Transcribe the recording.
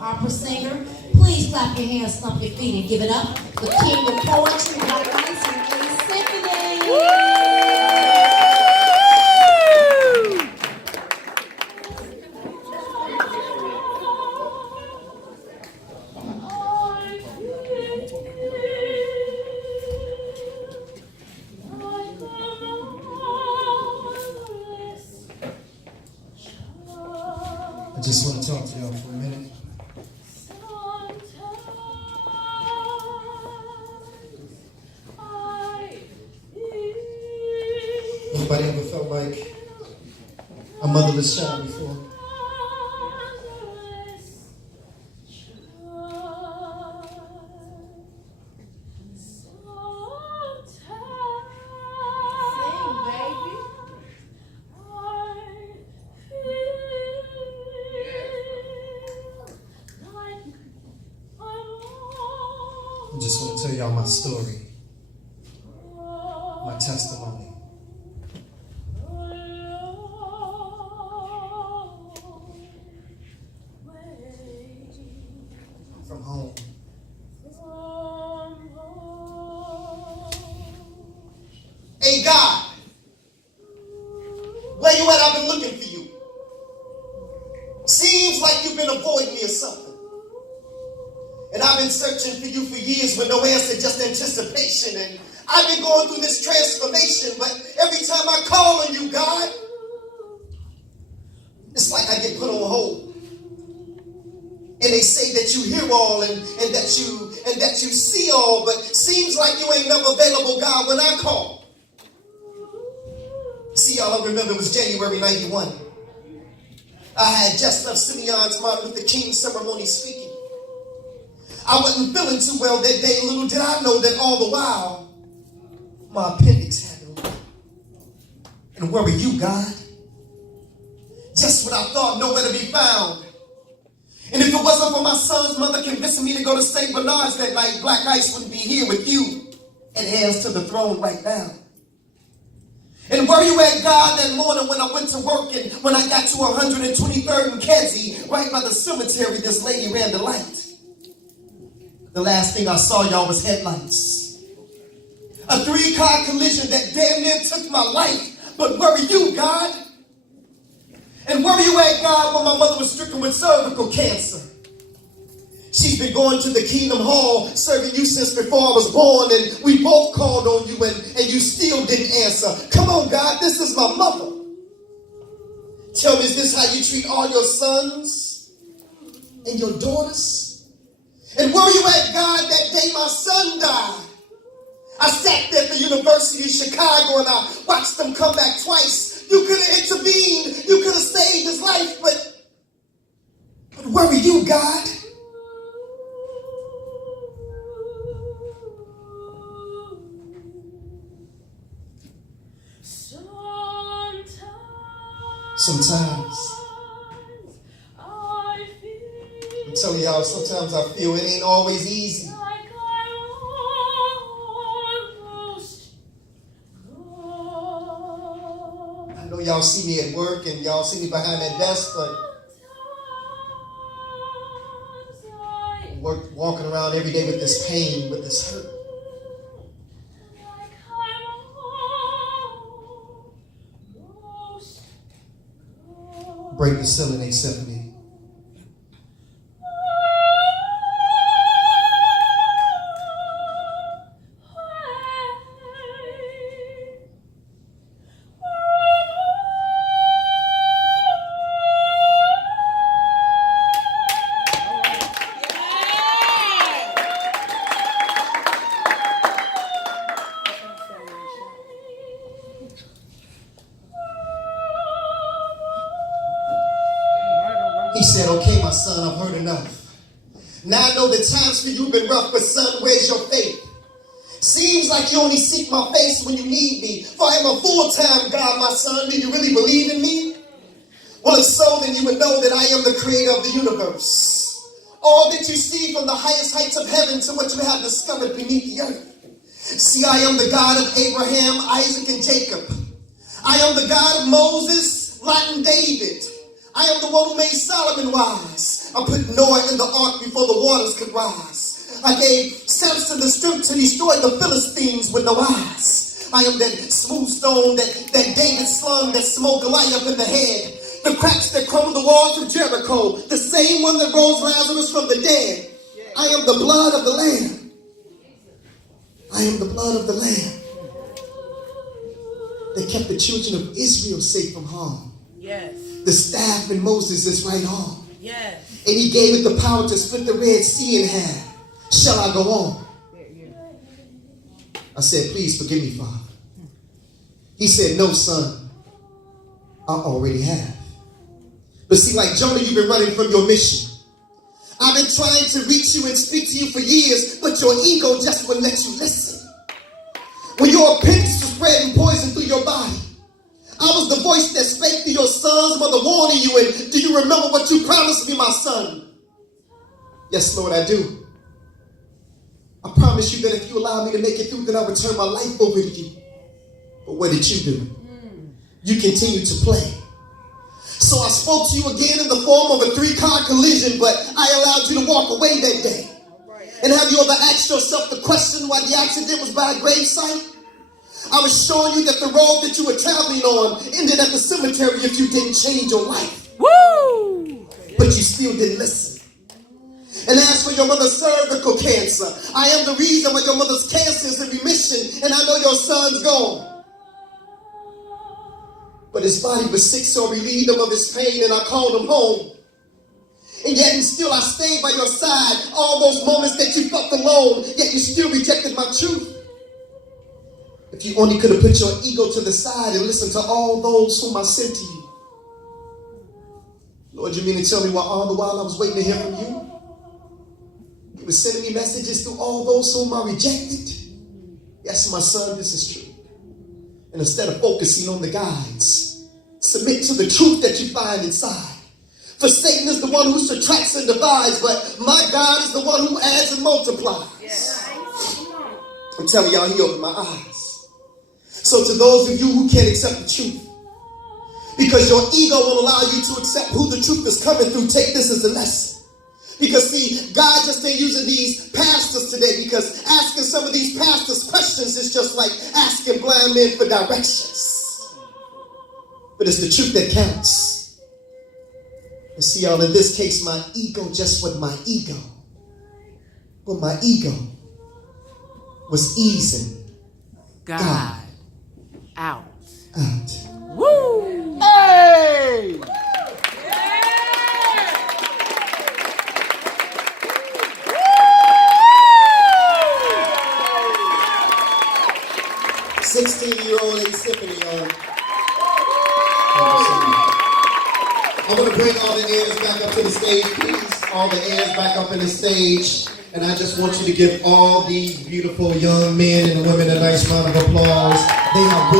opera singer. Please clap your hands, stomp your feet, and give it up. The king of poetry, Blaq and Symphony. I just want to talk to y'all for a minute. Nobody ever felt like a motherless child before. I just want to tell y'all my story, my testimony. From home. Hey God, where you at? I've been looking for you. Seems like you've been avoiding me or something. And I've been searching for you for years with no answer, just anticipation. And I've been going through this transformation, but every time I call on you, God, it's like I get put on hold. And they say that you hear all and that you see all, but seems like you ain't never available, God, when I call. See, y'all, I remember it was January 91. I had just left Simeon's Martin Luther King ceremony speaking. I wasn't feeling too well that day. Little did I know that all the while, my appendix had been leaking. And where were you, God? Just when I thought nowhere to be found. And if it wasn't for my son's mother convincing me to go to St. Bernard's that night, Black Ice wouldn't be here with you and heirs to the throne right now. And where you at, God, that morning when I went to work and when I got to 123rd and Kedzie, right by the cemetery, this lady ran the light. The last thing I saw, y'all, was headlights. A 3-car collision that damn near took my life. But where are you, God? And where are you at, God, when my mother was stricken with cervical cancer? She's been going to the Kingdom Hall serving you since before I was born, and we both called on you, and you still didn't answer. Come on, God, this is my mother. Tell me, is this how you treat all your sons and your daughters? And where you at, God, that day my son died? I sat there at the University of Chicago and I watched them come back twice. You could have intervened. You could have saved his life, but where were you, God? Sometimes. I'm telling y'all, sometimes I feel it ain't always easy. I know y'all see me at work and y'all see me behind that desk, but I'm walking around every day with this pain, with this hurt. Break the ceiling, ain't Symphony. He said, okay, my son, I've heard enough. Now I know the times for you have been rough, but son, where's your faith? Seems like you only seek my face when you need me. For I am a full-time God, my son. Do you really believe in me? Well, if so, then you would know that I am the creator of the universe. All that you see from the highest heights of heaven to what you have discovered beneath the earth. See, I am the God of Abraham, Isaac, and Jacob. I am the God of Moses, Lot, and David. I am the one who made Solomon wise. I put Noah in the ark before the waters could rise. I gave Samson the strength to destroy the Philistines with no eyes. I am that smooth stone that David slung that smote Goliath in the head. The cracks that crumbled the walls of Jericho. The same one that rose Lazarus from the dead. I am the blood of the Lamb. I am the blood of the Lamb that kept the children of Israel safe from harm. Yes. The staff in Moses' right arm. Yes. And he gave it the power to split the Red Sea in half. Shall I go on? I said, please forgive me, Father. He said, no, son. I already have. But see, like Jonah, you've been running from your mission. I've been trying to reach you and speak to you for years, but your ego just wouldn't let you listen. When your appendix was spreading poison through your body, I was the voice that spake to your son's mother warning you. And do you remember what you promised me, my son? Yes, Lord, I do. I promise you that if you allow me to make it through, then I would turn my life over to you. But what did you do? You continued to play. So I spoke to you again in the form of a 3-car collision, but I allowed you to walk away that day. And have you ever asked yourself the question why the accident was by a gravesite? I was showing you that the road that you were traveling on ended at the cemetery if you didn't change your life. Woo! But you still didn't listen. And as for your mother's cervical cancer, I am the reason why your mother's cancer is in remission, and I know your son's gone. But his body was sick, so I relieved him of his pain, and I called him home. And yet and still I stayed by your side all those moments that you felt alone, yet you still rejected my truth. If you only could have put your ego to the side and listened to all those whom I sent to you. Lord, you mean to tell me all the while I was waiting to hear from you? You were sending me messages through all those whom I rejected? Yes, my son, this is true. And instead of focusing on the guides, submit to the truth that you find inside. For Satan is the one who subtracts and divides, but my God is the one who adds and multiplies. Yes. I'm telling y'all, he opened my eyes. So to those of you who can't accept the truth, because your ego won't allow you to accept who the truth is coming through, take this as a lesson. Because see, God just ain't using these pastors today, because asking some of these pastors questions is just like asking blind men for directions. But it's the truth that counts. And see, y'all, in this case, my ego just wasn't my ego. But my ego was easing God out. Woo! Hey! 16-year-old Symphony. I want to bring all the heirs back up to the stage, please. All the heirs back up in the stage. And I just want you to give all these beautiful young men and women a nice round of applause. They have